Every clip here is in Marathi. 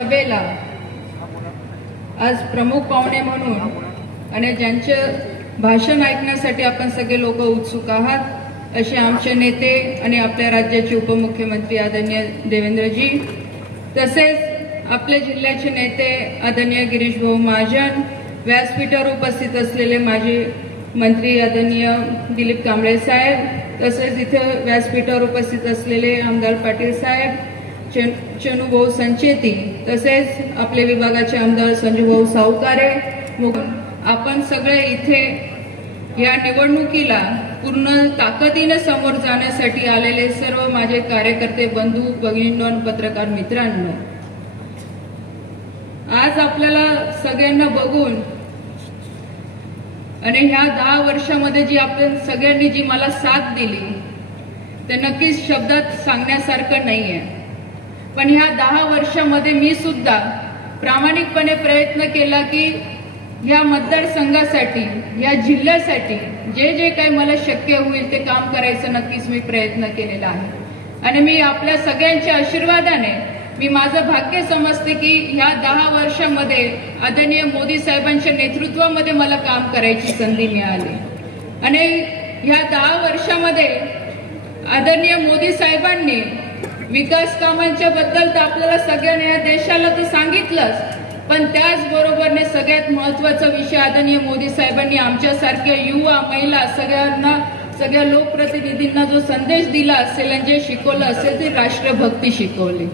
सभेला आज प्रमुख पाहुणे म्हणून आणि ज्यांचे भाषण ऐकण्यासाठी आपण सगळे लोक उत्सुक आहात असे आमचे नेते आणि आपल्या राज्याचे उपमुख्यमंत्री आदरणीय देवेंद्रजी, तसेच आपल्या जिल्ह्याचे नेते आदरणीय गिरीश भाऊ महाजन, व्यासपीठावर उपस्थित असलेले माजी मंत्री आदरणीय दिलीप कांबळे साहेब, तसेच इथे व्यासपीठावर उपस्थित असलेले आमदार पाटील साहेब, चनूभाऊ संचेती, तसेच आपले विभागाचे आमदार संजूभाऊ सावकारे, आपण सगळे इथे या निवडणुकीला पूर्ण ताकदीने समोर जाण्यासाठी आलेले सर्व माझे कार्यकर्ते बंधू भगिनींनो आणि पत्रकार मित्रांनो, आज आपल्याला सगळ्यांना बघून आणि ह्या 10 वर्षामध्ये जी आपण सगळ्यांनी जी मला साथ दिली ते नक्कीच शब्दात सांगण्यासारखं नाहीये. पण ह्या 10 वर्षामध्ये मी सुद्धा प्रामाणिकपणे प्रयत्न केला की ह्या मतदारसंघासाठी, ह्या जिल्ह्यासाठी जे जे काही मला शक्य होईल ते काम करायचं नक्कीच मी प्रयत्न केलेला आहे. आणि मी आपल्या सगळ्यांच्या आशीर्वादाने मी माझं भाग्य समजते की ह्या 10 वर्षामध्ये आदरणीय मोदी साहेबांच्या नेतृत्वामध्ये मला काम करायची संधी मिळाली. आणि ह्या 10 वर्षामध्ये आदरणीय मोदी साहेबांनी विकास कामांच्या बद्दल तर आपल्याला सगळ्यांना या देशाला तर सांगितलंच, पण त्याचबरोबरने सगळ्यात महत्वाचा विषय आदरणीय मोदी साहेबांनी आमच्यासारख्या युवा, महिला सगळ्यांना, सगळ्या लोकप्रतिनिधींना जो संदेश दिला असेल आणि जे शिकवलं असेल ते राष्ट्रभक्ती शिकवली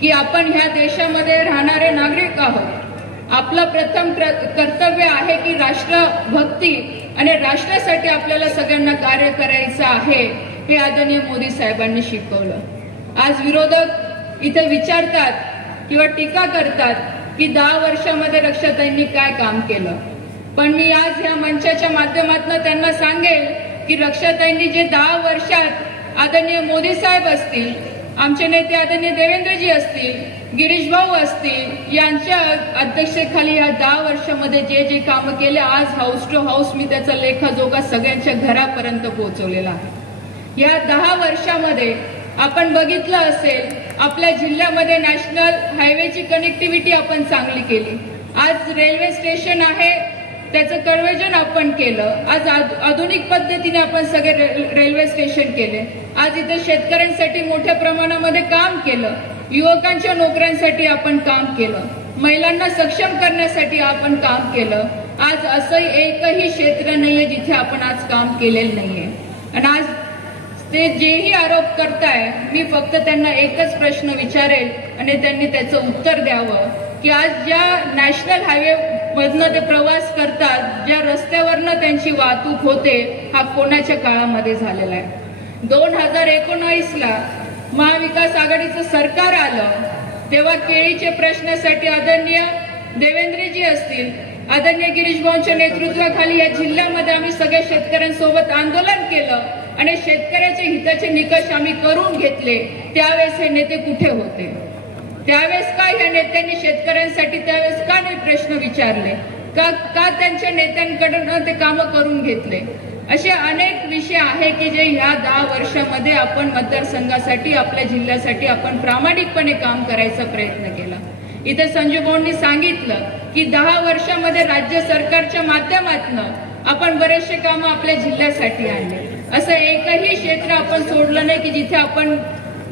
की आपण ह्या देशामध्ये राहणारे नागरिक आहोत. आपलं प्रथम कर्तव्य आहे की राष्ट्रभक्ती आणि राष्ट्रासाठी आपल्याला सगळ्यांना कार्य करायचं आहे, हे आदरणीय मोदी साहेबांनी शिकवलं. आज विरोधक इथे विचारतात किंवा टीका करतात की 10 वर्षामध्ये रक्षाताईंनी काय काम केलं, पण मी आज ह्या मंचाच्या माध्यमातून त्यांना सांगेल की रक्षाताईंनी जे 10 वर्षात आदरणीय मोदी साहेब असतील, आमचे नेते आदरणीय देवेंद्रजी असतील, गिरीश भाऊ असतील, यांच्या अध्यक्षतेखाली या 10 वर्षामध्ये जे जे काम केले, आज हाऊस टू हाऊस मी त्याचा लेखाजोखा सगळ्यांच्या घरापर्यंत पोहोचवलेला आहे. या 10 वर्षामध्ये आपण बघितलं असेल आपल्या जिल्ह्यामध्ये नॅशनल हायवेची कनेक्टिव्हिटी आपण चांगली केली. आज रेल्वे स्टेशन आहे त्याचं कन्व्हर्जन आपण केलं. आज आधुनिक पद्धतीने आपण सगळे रेल्वे स्टेशन केले. आज इथे शेतकऱ्यांसाठी मोठ्या प्रमाणामध्ये काम केलं, युवकांच्या नोकऱ्यांसाठी आपण काम केलं, महिलांना सक्षम करण्यासाठी आपण काम केलं. आज असं एकही क्षेत्र नाहीये जिथे आपण आज काम केलेलं नाहीये. आणि आज ते जेही आरोप करताय, मी फक्त त्यांना एकच प्रश्न विचारेल आणि त्यांनी त्याचं उत्तर द्यावं की आज ज्या नॅशनल हायवे मधनं ते प्रवास करतात, ज्या रस्त्यावरनं त्यांची वाहतूक होते, हा कोणाच्या काळामध्ये झालेला आहे. 2019ला महाविकास आघाडीचं सरकार आलं तेव्हा केळीच्या प्रश्नासाठी आदरणीय देवेंद्रजी असतील, आदरणीय गिरीश भाऊंच्या नेतृत्वाखाली या जिल्ह्यामध्ये आम्ही सगळ्या शेतकऱ्यांसोबत आंदोलन केलं आणि शेतकऱ्याच्या हिताचे निकष आम्ही करून घेतले. त्यावेळेस हे नेते कुठे होते? त्यावेळेस का ह्या नेत्यांनी शेतकऱ्यांसाठी त्यावेळेस का नाही प्रश्न विचारले? का त्यांच्या नेत्यांकडून ते कामं करून घेतले? असे अनेक विषय आहे की जे ह्या 10 वर्षामध्ये आपण मतदारसंघासाठी, आपल्या जिल्ह्यासाठी आपण प्रामाणिकपणे काम करायचा प्रयत्न केला. इथे संजू भाऊंनी सांगितलं की 10 वर्षामध्ये राज्य सरकारच्या माध्यमातून आपण बरेचसे कामं आपल्या जिल्ह्यासाठी आणले. असं एकही क्षेत्र आपण सोडलं नाही की जिथे आपण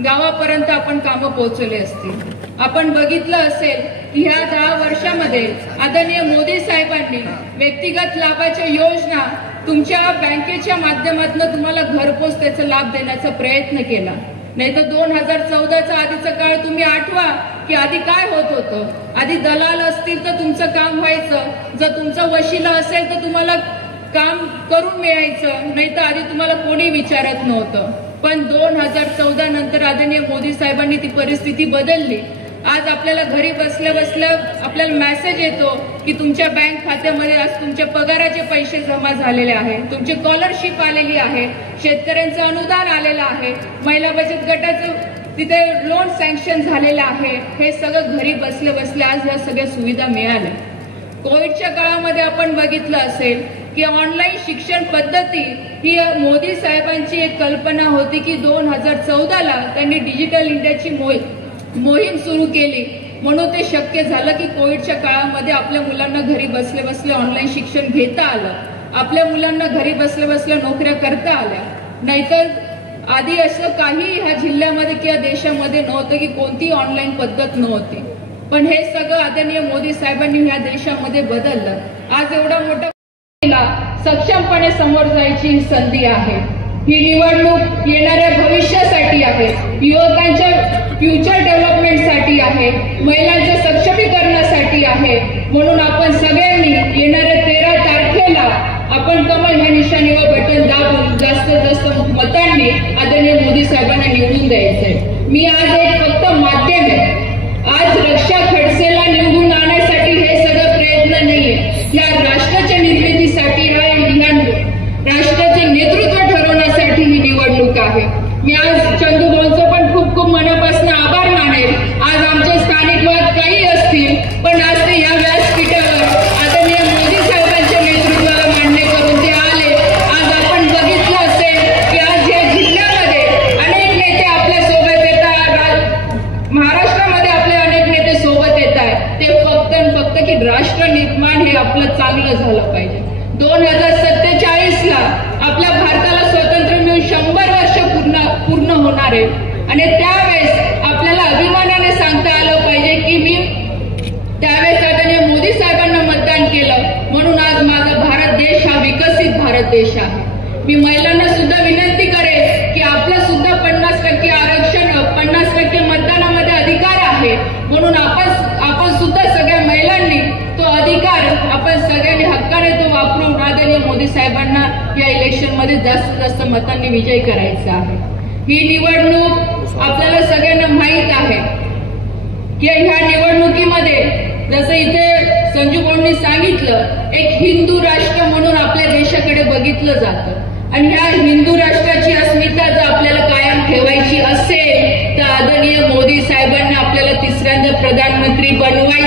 गावापर्यंत आपण कामं पोहोचवले असतील. आपण बघितलं असेल की ह्या 10 वर्षामध्ये आदरणीय मोदी साहेबांनी व्यक्तिगत लाभाच्या योजना तुमच्या बँकेच्या माध्यमातून तुम्हाला घरपोच त्याचा लाभ देण्याचा प्रयत्न केला. नाही तर 2014चा आधीचा काळ तुम्ही आठवा की आधी काय होत होतं. आधी दलाल असतील तर तुमचं काम व्हायचं, जर तुमचा वशिला असेल तर तुम्हाला काम करून मिळायचं, नाही तर आधी तुम्हाला कोणी विचारत नव्हतं. पण 2014 नंतर आदरणीय मोदी साहेबांनी ती परिस्थिती बदलली. आज आपल्याला घरी बसल्या बसल्या आपल्याला मेसेज येतो की तुमच्या बँक खात्यामध्ये आज तुमच्या पगाराचे पैसे जमा झालेले आहेत, तुमची स्कॉलरशिप आलेली आहे, शेतकऱ्यांचं अनुदान आलेलं आहे, महिला बचत गटाचं तिथे लोन सँक्शन झालेलं आहे. हे सगळं घरी बसल्या बसल्या आज ह्या सगळ्या सुविधा मिळाल्या. कोविडच्या काळामध्ये आपण बघितलं असेल की ऑनलाईन शिक्षण पद्धती ही मोदी साहेबांची एक कल्पना होती की 2014ला त्यांनी डिजिटल इंडियाची मोहीम सुरू केली म्हणून ते शक्य झालं की कोविडच्या काळामध्ये आपल्या मुलांना घरी बसले बसले ऑनलाईन शिक्षण घेता आलं, आपल्या मुलांना घरी बसल्या बसल्या नोकऱ्या करता आल्या. नाहीतर आधी असं काही ह्या जिल्ह्यामध्ये किंवा देशामध्ये नव्हतं की कोणती ऑनलाईन पद्धत नव्हती. पण हे सगळं आदरणीय मोदी साहेबांनी ह्या देशामध्ये बदललं. आज एवढा मोठा सक्षमपणे समोर जायची ही संधी आहे. ही निवडणूक येणाऱ्या भविष्यासाठी आहे, युवकांच्या फ्युचर डेव्हलपमेंटसाठी आहे, महिलांच्या सक्षमीकरणासाठी आहे. म्हणून आपण सगळ्यांनी येणाऱ्या 13 तारखेला आपण कमळ ह्या निशाणीवर बटन दाबून जास्तीत जास्त मतांनी आदरणीय मोदी साहेबांना निवडून द्यायचंय. मी आज एक फक्त माध्यम आहे. आज रक्षा खडसेला निवडून आणण्यासाठी हे सगळं प्रयत्न नाहीये. या राष्ट्राच्या निर्मितीसाठी ह्या राष्ट्राचे नेतृत्व ठरवण्यासाठी ही निवडणूक आहे. मी आज चंदू भाऊंचं पण खूप खूप मनापासून आभार मानेल. आज आमचे स्थानिक वाद काही असतील, पण आज ते या व्यासपीठावर आदरणीय मोदी साहेबांच्या नेतृत्वाला मान्य करून ते आले. आज आपण बघितलं असेल की आज या जिल्ह्यामध्ये अनेक नेते आपल्या सोबत येतात, महाराष्ट्रामध्ये आपले अनेक नेते सोबत येत आहेत. ते फक्त की राष्ट्र निर्माण हे आपलं चांगलं झालं पाहिजे. 2047ला आपल्या भारताला स्वातंत्र्य मिळून 100 वर्ष पूर्ण होणार आहे. आणि त्यावेळेस आपल्याला अभिमानाने सांगता आलं पाहिजे की मी त्यावेळेस आदरणीय मोदी साहेबांना मतदान केलं, म्हणून आज माझा भारत देश हा विकसित भारत देश आहे. मी महिलांना सुद्धा विनंती करेन की आपलं सुद्धा 50% आरक्षण, 50% मतदानामध्ये अधिकार आहे. म्हणून आपण सुद्धा सगळ्या महिलांनी तो अधिकार आपण सगळ्यांनी हक्काने तो वापरून आदरणीय मोदी साहेबांना या इलेक्शन मध्ये जास्तीत जास्त मतांनी विजयी करायचा आहे. ही निवडणूक आपल्याला सगळ्यांना माहीत आहे की ह्या निवडणुकीमध्ये जसं इथे संजू भाऊंनी सांगितलं, एक हिंदू राष्ट्र म्हणून आपल्या देशाकडे बघितलं जातं. आणि ह्या हिंदू राष्ट्राची अस्मिता जर आपल्याला कायम ठेवायची असेल तर आदरणीय मोदी साहेबांना आपल्याला तिसऱ्यांदा प्रधानमंत्री बनवायचं